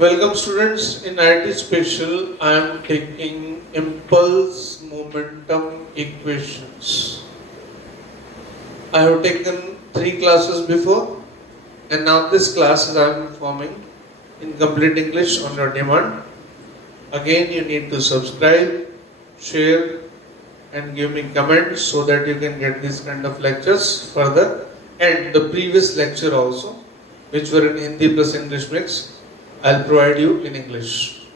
Welcome students. In IT Special, I am taking impulse momentum equations. I have taken 3 classes before, and now this class I am performing in complete English on your demand. Again, you need to subscribe, share, and give me comments so that you can get these kind of lectures further. And the previous lecture also, which were in Hindi plus English mix, I'll provide you in English.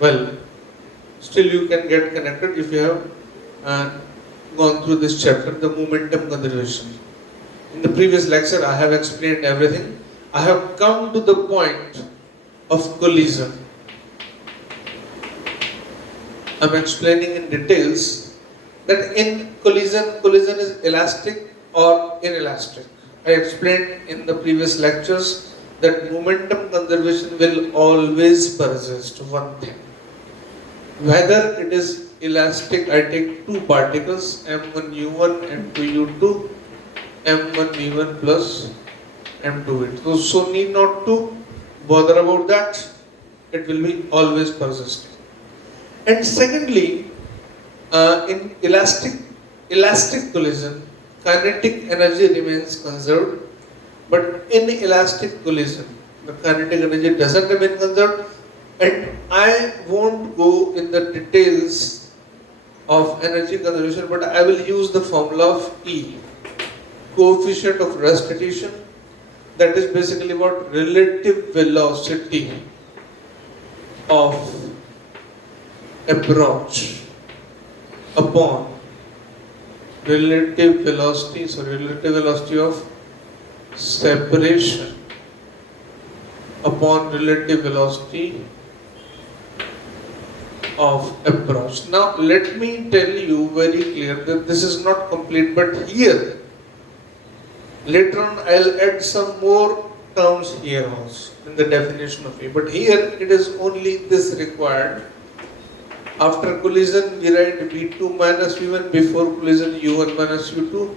Well, still you can get connected if you have gone through this chapter, the momentum conservation. In the previous lecture, I have explained everything. I have come to the point of collision. I'm explaining in details that in collision is elastic or inelastic. I explained in the previous lectures that momentum conservation will always persist one thing. Whether it is elastic, I take two particles, M1U1, M2U2, M1V1 plus M2V2. So need not to bother about that. It will be always persisting. And secondly, in elastic collision, kinetic energy remains conserved, but in elastic collision, the kinetic energy doesn't remain conserved, and I won't go in the details of energy conservation, but I will use the formula of E, coefficient of restitution, that is basically what relative velocity of approach upon relative velocity of separation upon relative velocity of approach. Now let me tell you very clear that this is not complete, but here later on I'll add some more terms here also in the definition of E, but here it is only this required. After collision, we write V2 minus V1, before collision U1 minus U2.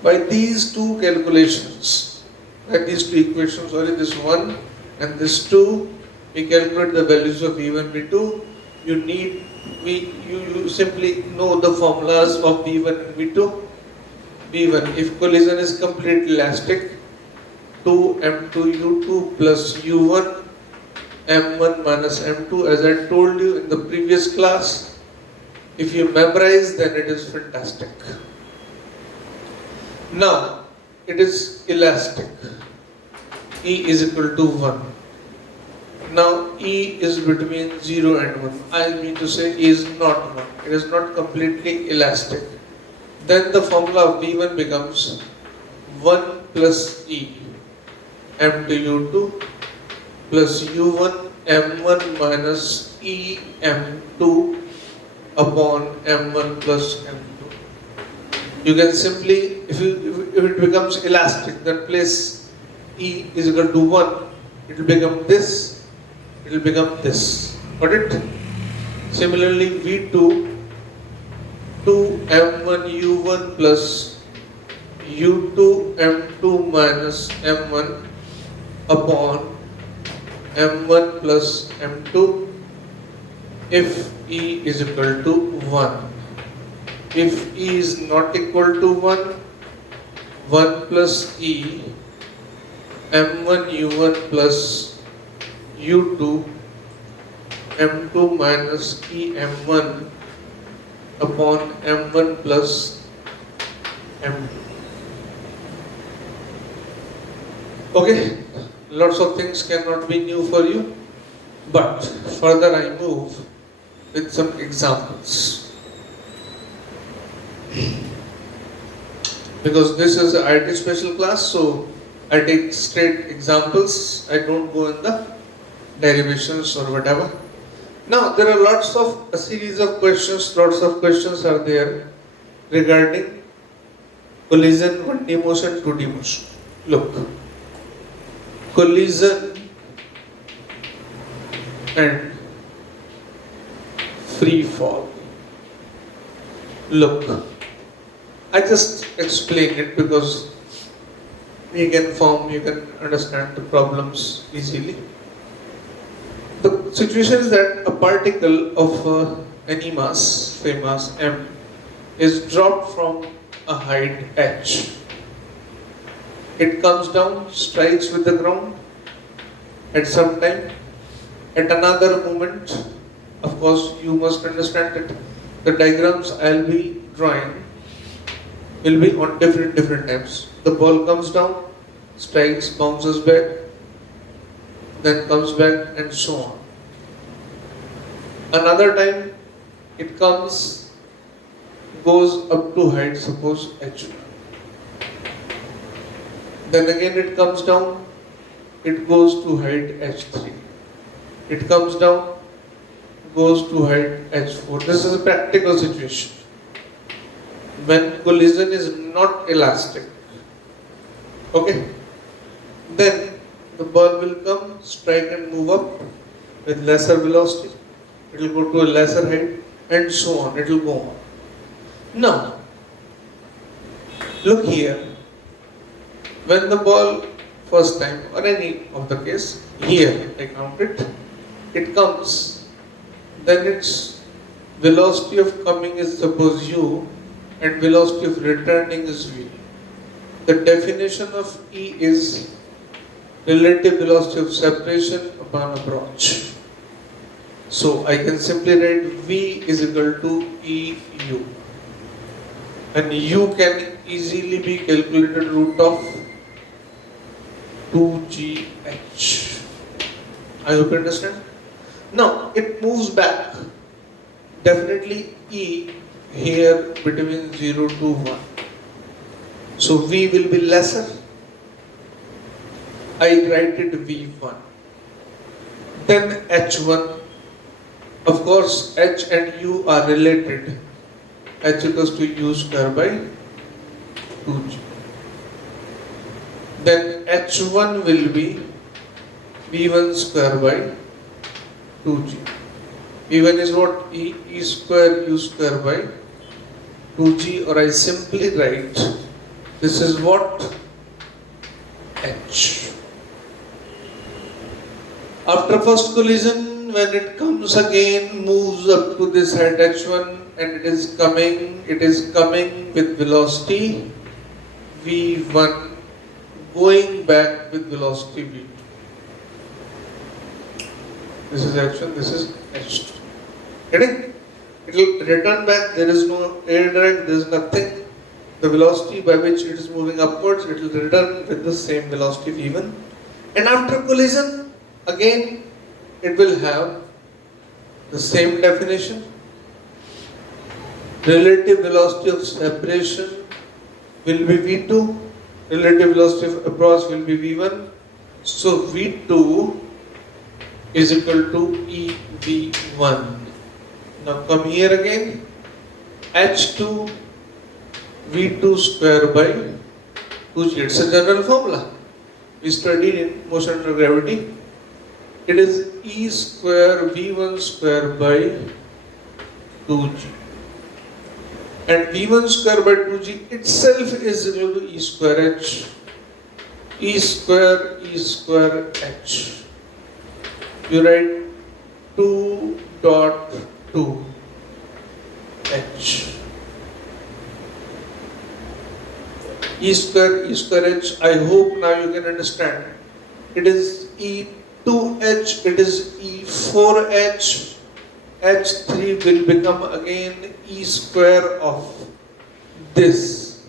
By these two calculations, these two equations, this one and this two, we calculate the values of V1, V2. You simply know the formulas of V1 and V2. V1, if collision is completely elastic, 2 M2U2 plus U1 M1 minus M2, as I told you in the previous class. If you memorize, then it is fantastic. Now, it is elastic. E is equal to 1. Now, E is between 0 and 1. I mean to say E is not 1. It is not completely elastic. Then the formula of V1 becomes 1 plus E M2U2 plus U1 M1 minus E M2 upon M1 plus M2. You can simply, if it becomes elastic, then place E is equal to 1. It will become this. It will become this. Got it? Similarly, V2 2M1 U1 plus U2 M2 minus M1 upon M1 plus M2 if E is equal to 1. If E is not equal to 1, 1 plus E M1 U1 plus U2 M2 minus E M1 upon M1 plus M2. Okay, lots of things cannot be new for you, but further I move with some examples. Because this is an IT special class, so I take straight examples. I don't go in the derivations or whatever. Now there are a series of questions. Lots of questions are there regarding collision, 1D motion, 2D motion. Look, collision and free fall. Look, I just explain it because you can understand the problems easily. Situation is that a particle of any mass, say mass m, is dropped from a height h. It comes down, strikes with the ground at some time. At another moment, of course, you must understand that the diagrams I'll be drawing will be on different times. The ball comes down, strikes, bounces back, then comes back, and so on. Another time, it comes, goes up to height, suppose h1. Then again it comes down, it goes to height h3. It comes down, goes to height h4. This is a practical situation. When collision is not elastic, okay, then the ball will come, strike and move up with lesser velocity. It will go to a lesser height and so on. It will go on. Now, look here. When the ball first time or any of the case, here I count it, it comes, then its velocity of coming is suppose u and velocity of returning is v. The definition of E is relative velocity of separation upon approach. So I can simply write V is equal to EU, and U can easily be calculated root of 2GH. I hope you understand. Now it moves back. Definitely E here between 0 to 1. So V will be lesser. I write it V1. Then H1. Of course, H and U are related. H equals to U square by 2G. Then H1 will be V1 square by 2G. V1 is what? E square U square by 2G, or I simply write this is what? H. After first collision, when it comes again, moves up to this height H1 and it is coming with velocity V1, going back with velocity V2. This is H1, this is H2. Getting? It will return back, there is no air drag, there is nothing. The velocity by which it is moving upwards, it will return with the same velocity V1. And after collision, again, it will have the same definition. Relative velocity of separation will be V2. Relative velocity of approach will be V1. So V2 is equal to EV1. Now come here again. H2 V2 square by 2G. It's a general formula we studied in motion under gravity. It is E square V1 square by 2G. And V1 square by 2G itself is equal to E square H. E square H. You write 2.2 H. E square H. I hope now you can understand. It is E2H, it is E4H. H3 will become again E square of this.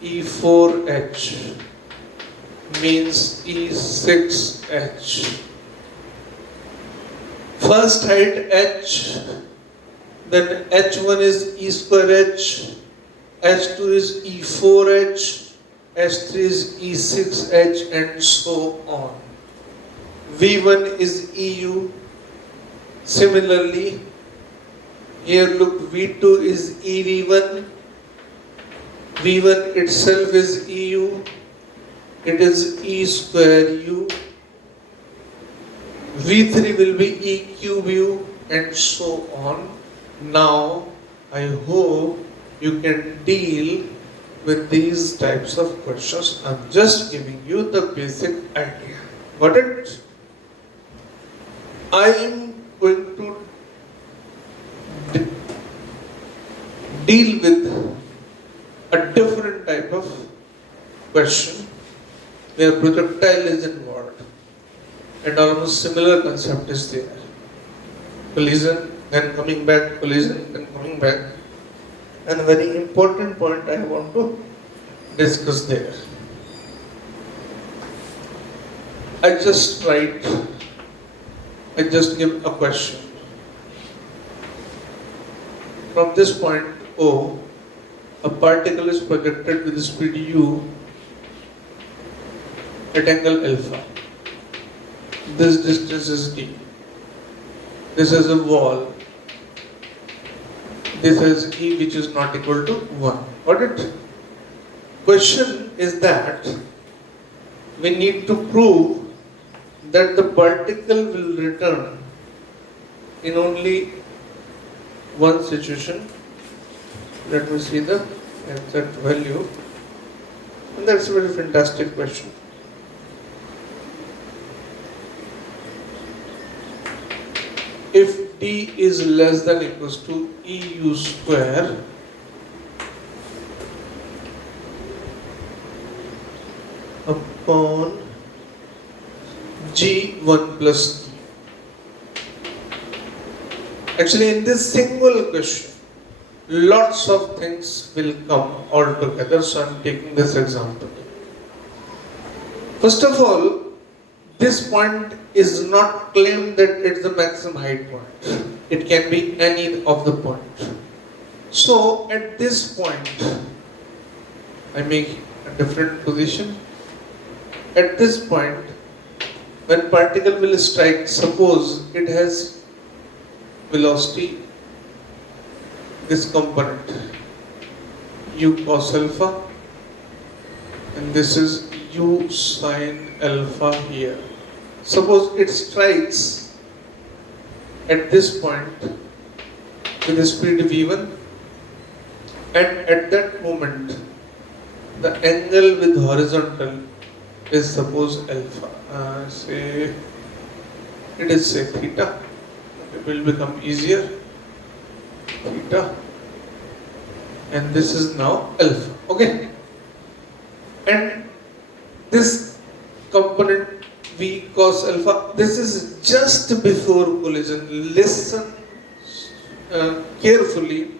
E4H means E6H. First height H, then H1 is E square H, H2 is E4H, H3 is E6H, and so on. V1 is EU. Similarly, here look, V2 is EV1. V1 itself is EU. It is E square U. V3 will be E cube U, and so on. Now, I hope you can deal with these types of questions. I'm just giving you the basic idea. Got it? I am going to deal with a different type of question where projectile is involved and almost similar concept is there. Collision, then coming back, collision, then coming back. And a very important point I want to discuss there. I just give a question. From this point O, a particle is projected with speed u at angle alpha. This distance is d. This is a wall. This is E which is not equal to 1. Got it? Question is that we need to prove that the particle will return in only one situation. Let me see the exact value. And that's a very fantastic question. If d is less than equals to EU square, upon G1 plus d. Actually, in this single question, lots of things will come all together. So I am taking this example. First of all, this point is not claimed that it's the maximum height point. It can be any of the points. So at this point, I make a different position. At this point, when particle will strike, suppose it has velocity, this component u cos alpha, and this is u sin alpha here. Suppose it strikes at this point with the speed v1, and at that moment the angle with horizontal is suppose alpha. Say it is say theta. It will become easier. Theta, and this is now alpha. Okay, and this component v cos alpha, this is just before collision. Listen carefully.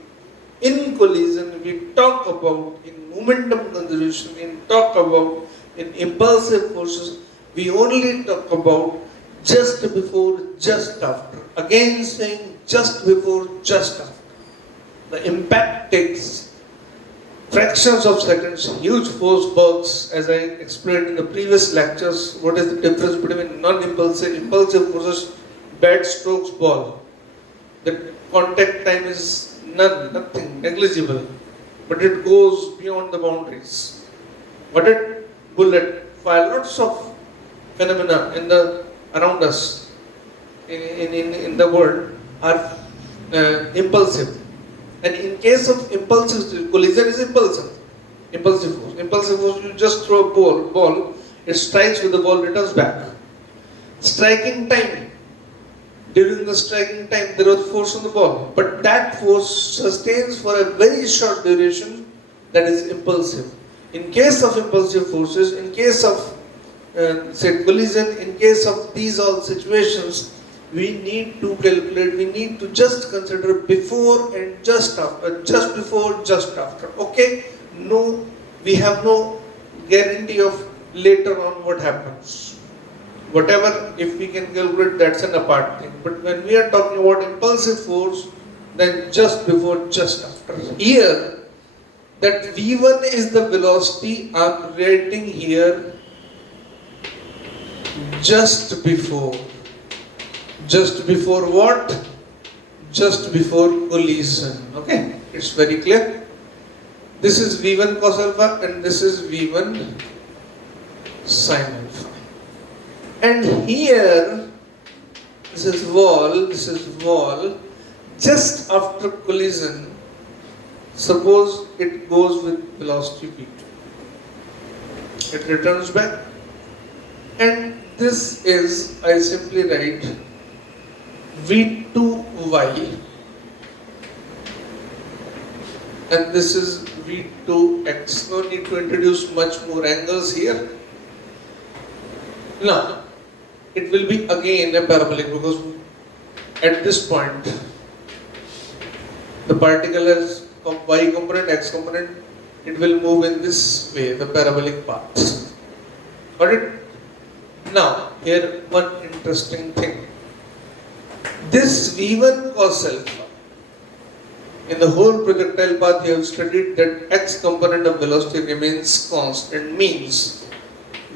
In collision, we talk about, in momentum conservation, in impulsive forces, we only talk about just before, just after. Again saying just before, just after. The impact takes fractions of seconds, huge force works, as I explained in the previous lectures. What is the difference between non-impulsive, impulsive forces, bad strokes, ball? The contact time is nothing, negligible, but it goes beyond the boundaries. What a bullet fire, lots of phenomena around us in the world are impulsive. And in case of impulsive, collision is impulsive force. Impulsive force, you just throw a ball, it strikes with the ball, returns back. Striking time, during the striking time there was force on the ball, but that force sustains for a very short duration, that is impulsive. In case of impulsive forces, in case of say collision, in case of these all situations, we need to calculate, we need to just consider before and just after, just before, just after. Okay, no, we have no guarantee of later on what happens. Whatever, if we can calculate, that's an apart thing. But when we are talking about impulsive force, then just before, just after. Here, that v1 is the velocity I'm writing here just before. Just before what? Just before collision. Okay, it's very clear. This is v1 cos alpha and this is v1 sin alpha. And here, this is wall, just after collision, suppose it goes with velocity v2. It returns back, and this is, I simply write V2y, and this is V2x. No need to introduce much more angles here. Now, it will be again a parabolic because at this point the particle has y component, x component, it will move in this way, the parabolic path. Got it? Now, here one interesting thing. This V1 cos alpha, in the whole projectile path you have studied that x component of velocity remains constant, means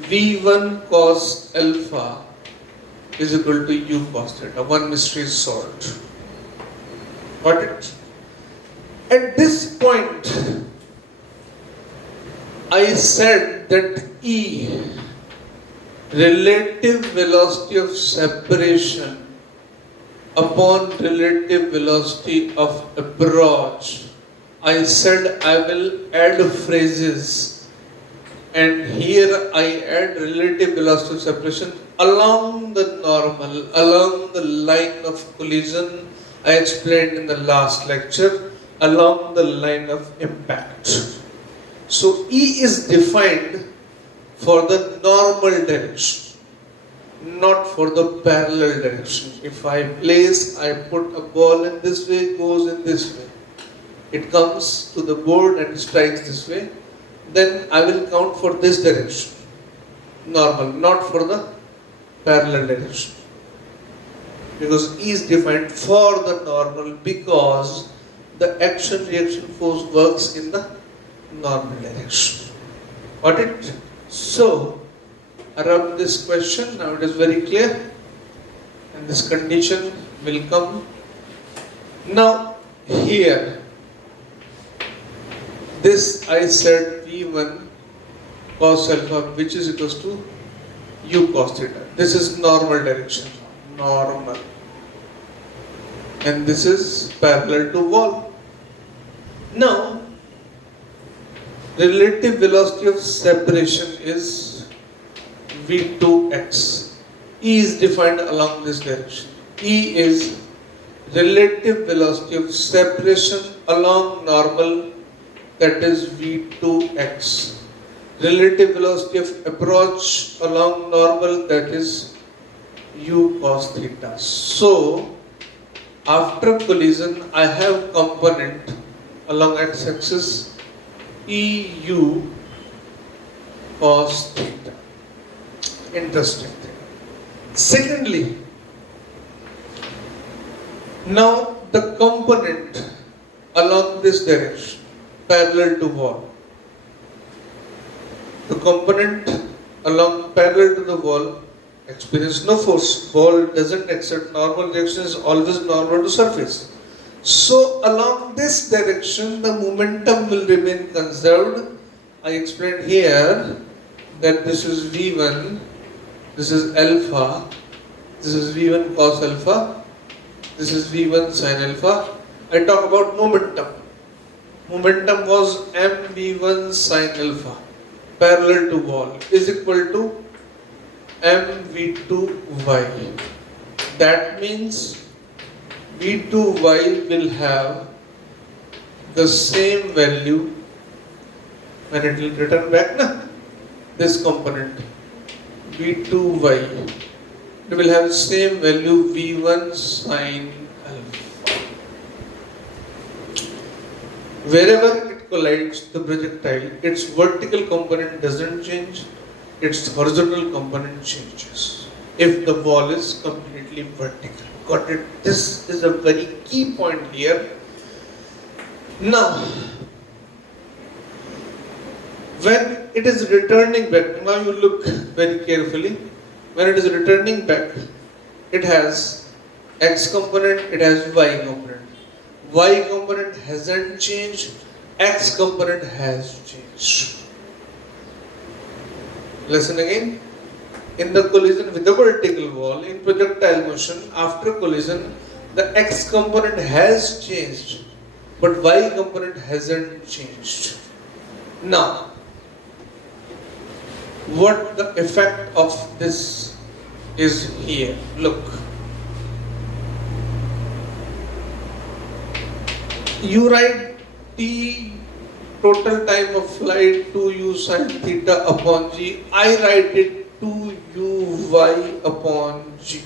V1 cos alpha is equal to u cos theta. One mystery is solved. Got it? At this point, I said that E, relative velocity of separation upon relative velocity of approach. I said I will add phrases, and here I add relative velocity of separation along the normal, along the line of collision I explained in the last lecture, along the line of impact. So E is defined for the normal direction, not for the parallel direction. If I put a ball in this way, it goes in this way. It comes to the board and strikes this way, then I will count for this direction, normal, not for the parallel direction. Because E is defined for the normal because the action-reaction force works in the normal direction. Got it? So, around this question, now it is very clear, and this condition will come. Now, here, this I said V1 cos alpha, which is equals to u cos theta. This is normal direction, normal. And this is parallel to wall. Now, relative velocity of separation is V2x. E is defined along this direction. E is relative velocity of separation along normal, that is V2x. Relative velocity of approach along normal, that is u cos theta. So, after collision, I have component along x-axis EU cos theta. Interesting thing. Secondly, now the component along this direction, parallel to wall. The component along parallel to the wall experience no force. Wall doesn't exert normal direction, is always normal to surface. So along this direction, the momentum will remain conserved. I explained here that this is V1, this is alpha, this is V1 cos alpha, this is V1 sin alpha. I talk about momentum. Momentum was mv1 sin alpha, parallel to wall, is equal to mv2y. That means V2y will have the same value when it will return back, this component V2y, it will have the same value V1 sin alpha. Wherever it collides the projectile, its vertical component doesn't change, its horizontal component changes if the wall is completely vertical. Got it? This is a very key point here. Now, when it is returning back, now you look very carefully, when it is returning back, it has x component, it has y component. Y component hasn't changed, x component has changed. Listen again. In the collision with the vertical wall, in projectile motion, after collision, the x component has changed, but y component hasn't changed. Now, what the effect of this is here? Look. You write t total time of flight 2u sin theta upon g. I write it 2u y upon g.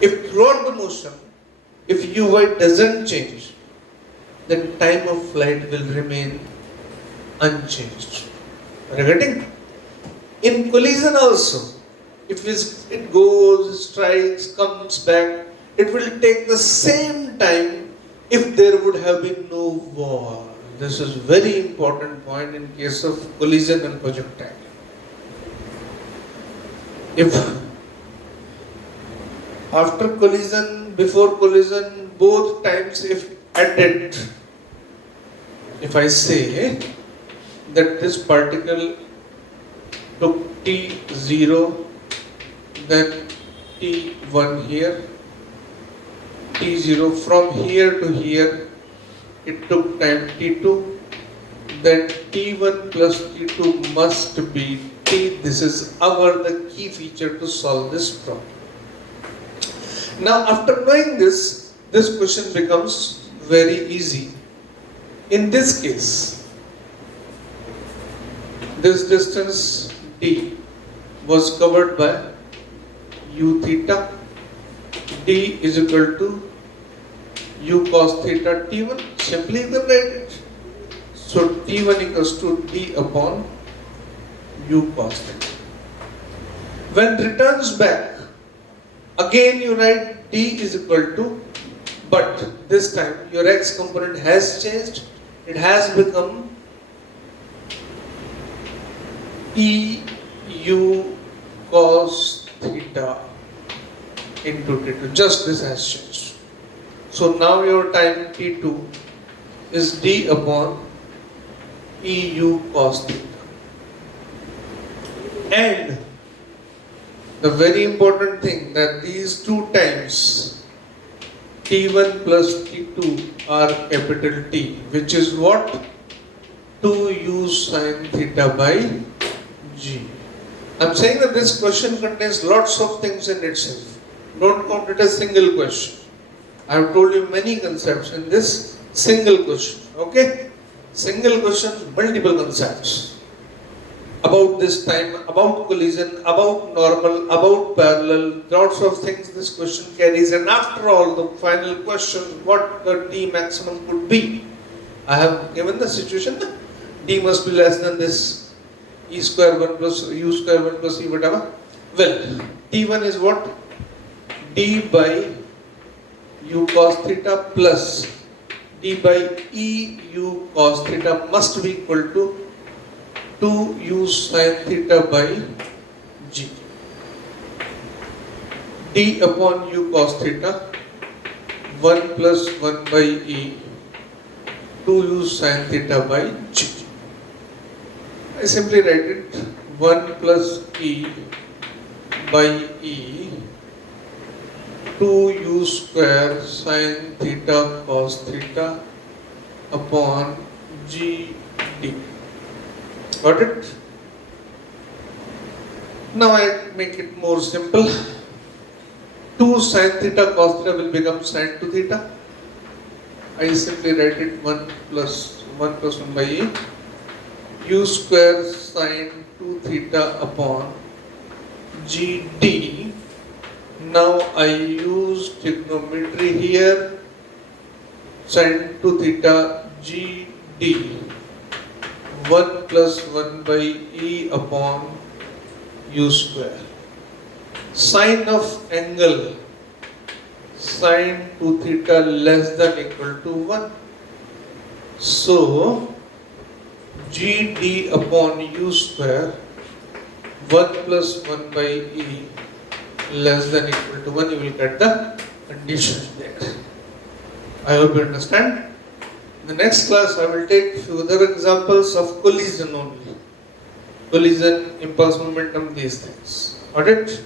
If throughout the motion, if uy doesn't change, then time of flight will remain unchanged. Are you getting? In collision also, if it goes, strikes, comes back, it will take the same time if there would have been no war. This is very important point in case of collision and projectile. If after collision, before collision, both times if added, if I say that this particle took t0, then t1 here, t0 from here to here, it took time t2, then t1 plus t2 must be t. This is the key feature to solve this problem. Now after knowing this question becomes very easy. In this case, this distance d was covered by u theta. D is equal to u cos theta t1. Simply you can write it. So t1 equals to d upon u cos theta. When returns back, again you write d is equal to, but this time your x component has changed. It has become e u cos theta into t2. Just this has changed. So now your time t2 is d upon eu cos theta. And the very important thing that these two times t1 plus t2 are capital T, which is what? 2u sin theta by g. I'm saying that this question contains lots of things in itself. Don't count it as single question. I have told you many concepts in this single question. Okay? Single question, multiple concepts. About this time, about collision, about normal, about parallel, lots of things this question carries. And after all, the final question, what the t maximum could be. I have given the situation, d must be less than this e square 1 plus u square 1 plus e whatever. Well, t1 is what? D by u cos theta plus d by e u cos theta must be equal to 2u sin theta by g. D upon u cos theta 1 plus 1 by e 2u sin theta by g. I simply write it 1 plus e by e 2u square sin theta cos theta upon g d. Got it? Now I make it more simple. 2 sin theta cos theta will become sin 2 theta. I simply write it 1 plus 1 by e u square sin 2 theta upon g d. Now I use trigonometry here. Sin 2 theta g d 1 plus 1 by e upon u square. Sine of angle sin 2 theta less than equal to 1. So g d upon u square 1 plus 1 by e less than equal to 1. You will get the condition there. I hope you understand. In the next class, I will take few other examples of collision only. Collision, impulse momentum, these things. Got it?